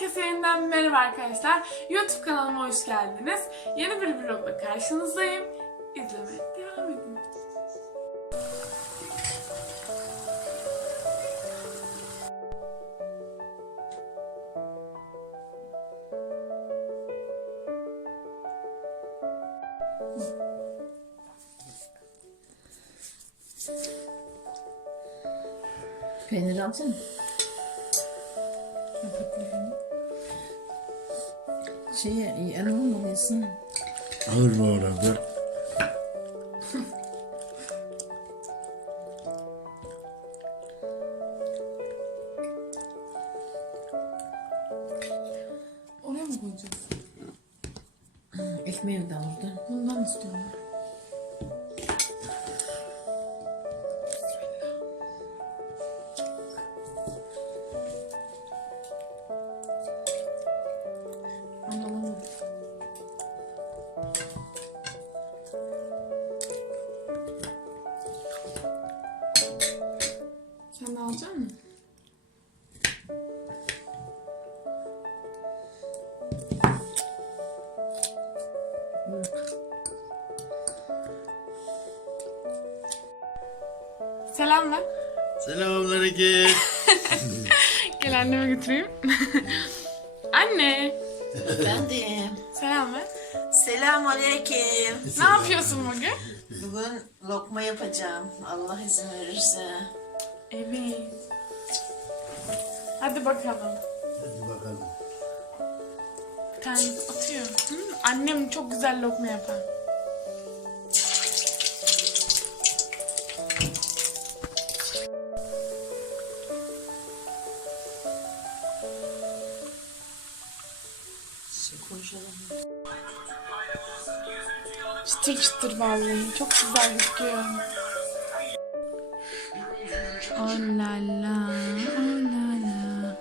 Herkese yeniden merhaba arkadaşlar. YouTube kanalıma hoş geldiniz. Yeni bir vlogla karşınızdayım. İzlemeye devam edin. Peynir alsana. Şeye, yanıma mı yesin? Alır bu arada. Oraya mı koyacağız? Ekmeği de al oradan. Bundan istiyorum. Selamlar. Selamünaleyküm. Gel anneme götüreyim. Anne. Efendim. Selam ver. Selamünaleyküm. Ne yapıyorsun bugün? Bugün lokma yapacağım. Allah izin verirse. Evet. Hadi bakalım. Hadi bakalım. Bir tane atıyor. Hı, annem çok güzel lokma yapar. Çıtır çıtır vallahi. Çok güzel gözüküyor. Oh la la, oh la la.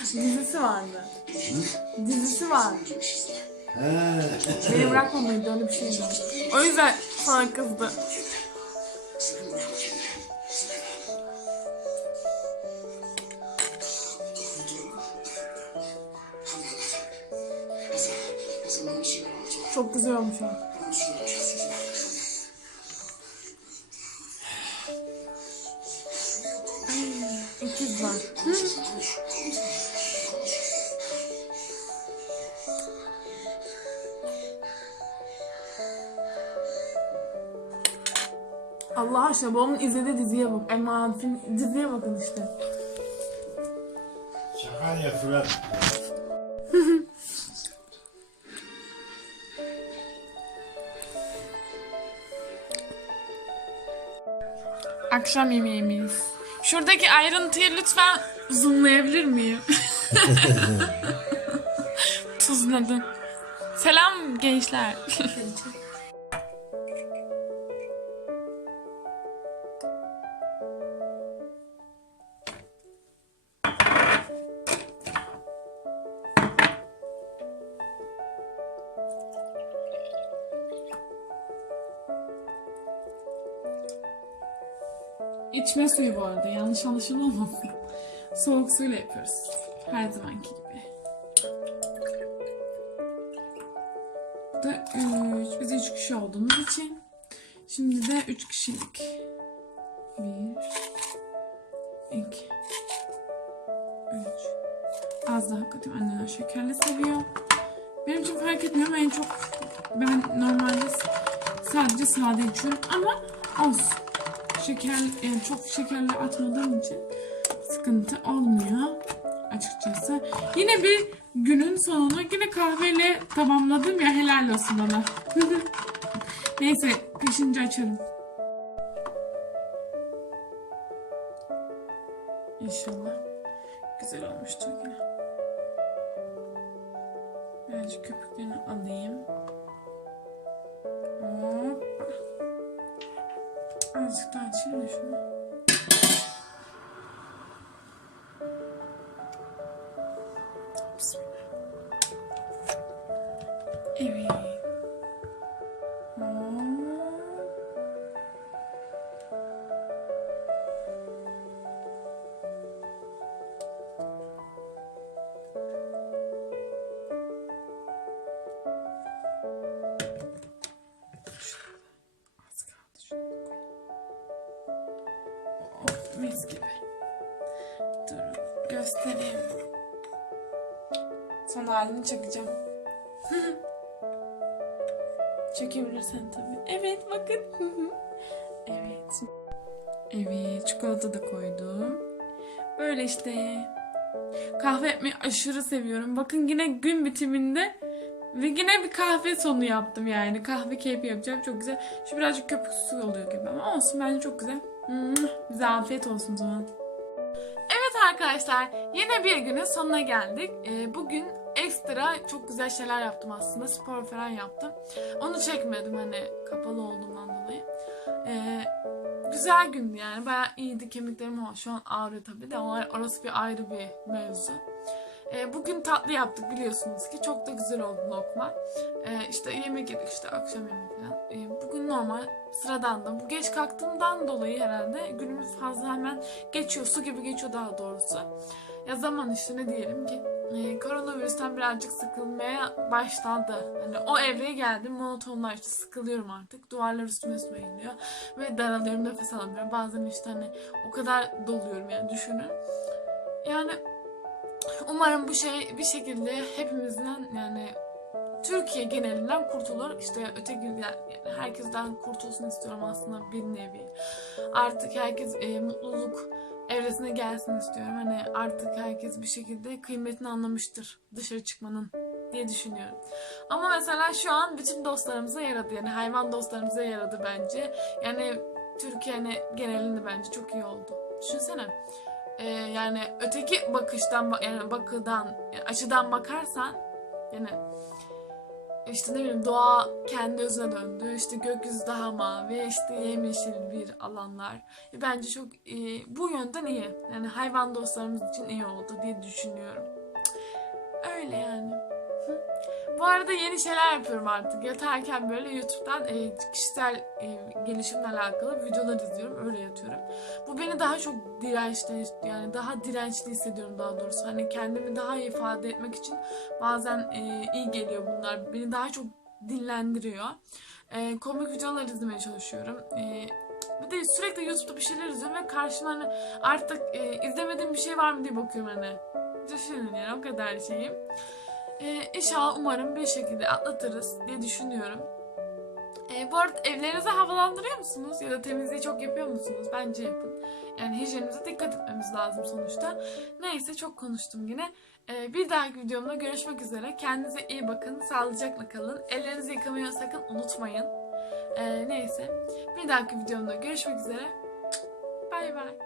Dizisi vardı. Dizisi. He. Beni bırakmamaydı öyle bir şeydi. O yüzden sana kızdı. Çok güzel olmuş. Ay, İkiz var. Hı. Allah aşkına babamın izlediği diziye bak. Aman film, diziye bakın işte. Şaka ya Akşam yemeğimiz. Şuradaki ayrıntıyı lütfen zoomlayabilir miyim? Tuzladım. Selam gençler. İçme suyu bu arada. Yanlış anlaşılmasın. Soğuk suyla yapıyoruz. Her zamanki gibi. Da üç. Biz üç kişi olduğumuz için. Şimdi de üç kişilik. Bir. iki, Üç. Az daha katayım. Anneler şekerli seviyor. Benim için fark etmiyor ama en çok ben normalde sadece sade içiyorum ama olsun şeker yani çok şekerli atmadığım için sıkıntı olmuyor açıkçası. Yine bir günün sonunu yine kahveyle tamamladım ya helal olsun bana. Neyse peşince açarım. İnşallah güzel olmuştur yine. Birazcık köpüklerini alayım. Azıcık daha açayım da şunu. Bismillah. Evet. Mis gibi. Dur göstereyim. Son halini çekeceğim. Çekebilirsen tabii. Evet bakın. evet. Evet çikolata da koydum. Böyle işte. Kahve yapmayı aşırı seviyorum. Bakın yine gün bitiminde ve yine bir kahve sonu yaptım yani. Kahve keyfi yapacağım. Çok güzel. Şu birazcık köpüksüz oluyor gibi ama olsun bence çok güzel. Bize afiyet olsun o zaman. Evet arkadaşlar yine bir günün sonuna geldik. Ee, bugün ekstra çok güzel şeyler yaptım aslında. Spor falan yaptım. Onu çekmedim hani kapalı olduğundan dolayı. Ee, güzel gündü yani. Bayağı iyiydi. Kemiklerim ama şu an ağrıyor tabii de. Or- Orası bir ayrı bir mevzu. Ee, bugün tatlı yaptık biliyorsunuz ki. Çok da güzel oldu lokma. Ee, işte yemek yedik işte akşam yemeği falan. Ee, bugün normal sıradan da. Bu geç kalktığımdan dolayı herhalde günümüz fazla hemen geçiyor. Su gibi geçiyor daha doğrusu. Ya zaman işte ne diyelim ki. e, koronavirüsten birazcık sıkılmaya başladı. Hani o evreye geldim. Monotonlaştı. Sıkılıyorum artık. Duvarlar üstüme üstüme geliyor. Ve daralıyorum. Nefes alamıyorum. Bazen işte hani o kadar doluyorum yani düşünün. Yani umarım bu şey bir şekilde hepimizden yani Türkiye genelinden kurtulur. İşte öteki yani herkesten kurtulsun istiyorum aslında bir nevi. Artık herkes e, mutluluk evresine gelsin istiyorum. Hani artık herkes bir şekilde kıymetini anlamıştır dışarı çıkmanın diye düşünüyorum. Ama mesela şu an bütün dostlarımıza yaradı. Yani hayvan dostlarımıza yaradı bence. Yani Türkiye'nin genelinde bence çok iyi oldu. Düşünsene. Ee, yani öteki bakıştan ba- yani bakıdan yani açıdan bakarsan yani işte ne bileyim doğa kendi özüne döndü. İşte gökyüzü daha mavi, işte yemyeşil bir alanlar. E, Bence çok iyi. Bu yönden iyi. Yani hayvan dostlarımız için iyi oldu diye düşünüyorum. Öyle yani. Bu arada yeni şeyler yapıyorum artık. Yatarken böyle YouTube'dan e, kişisel e, gelişimle alakalı videolar izliyorum. Öyle yatıyorum. Bu beni daha çok dirençli yani daha dirençli hissediyorum daha doğrusu. Hani kendimi daha iyi ifade etmek için bazen e, iyi geliyor bunlar. Beni daha çok dinlendiriyor. E, komik videolar izlemeye çalışıyorum. E, bir de sürekli YouTube'da bir şeyler izliyorum ve karşıma hani artık e, izlemediğim bir şey var mı diye bakıyorum hani. Düşünün yani o kadar şeyim. E, inşallah umarım bir şekilde atlatırız diye düşünüyorum. E, bu arada evlerinizi havalandırıyor musunuz? Ya da temizliği çok yapıyor musunuz? Bence yapın. Yani hijyenimize dikkat etmemiz lazım sonuçta. Neyse çok konuştum yine. E, bir dahaki videomda görüşmek üzere. Kendinize iyi bakın. Sağlıcakla kalın. Ellerinizi yıkamayı sakın unutmayın. E, neyse. Bir dahaki videomda görüşmek üzere. Bay bay.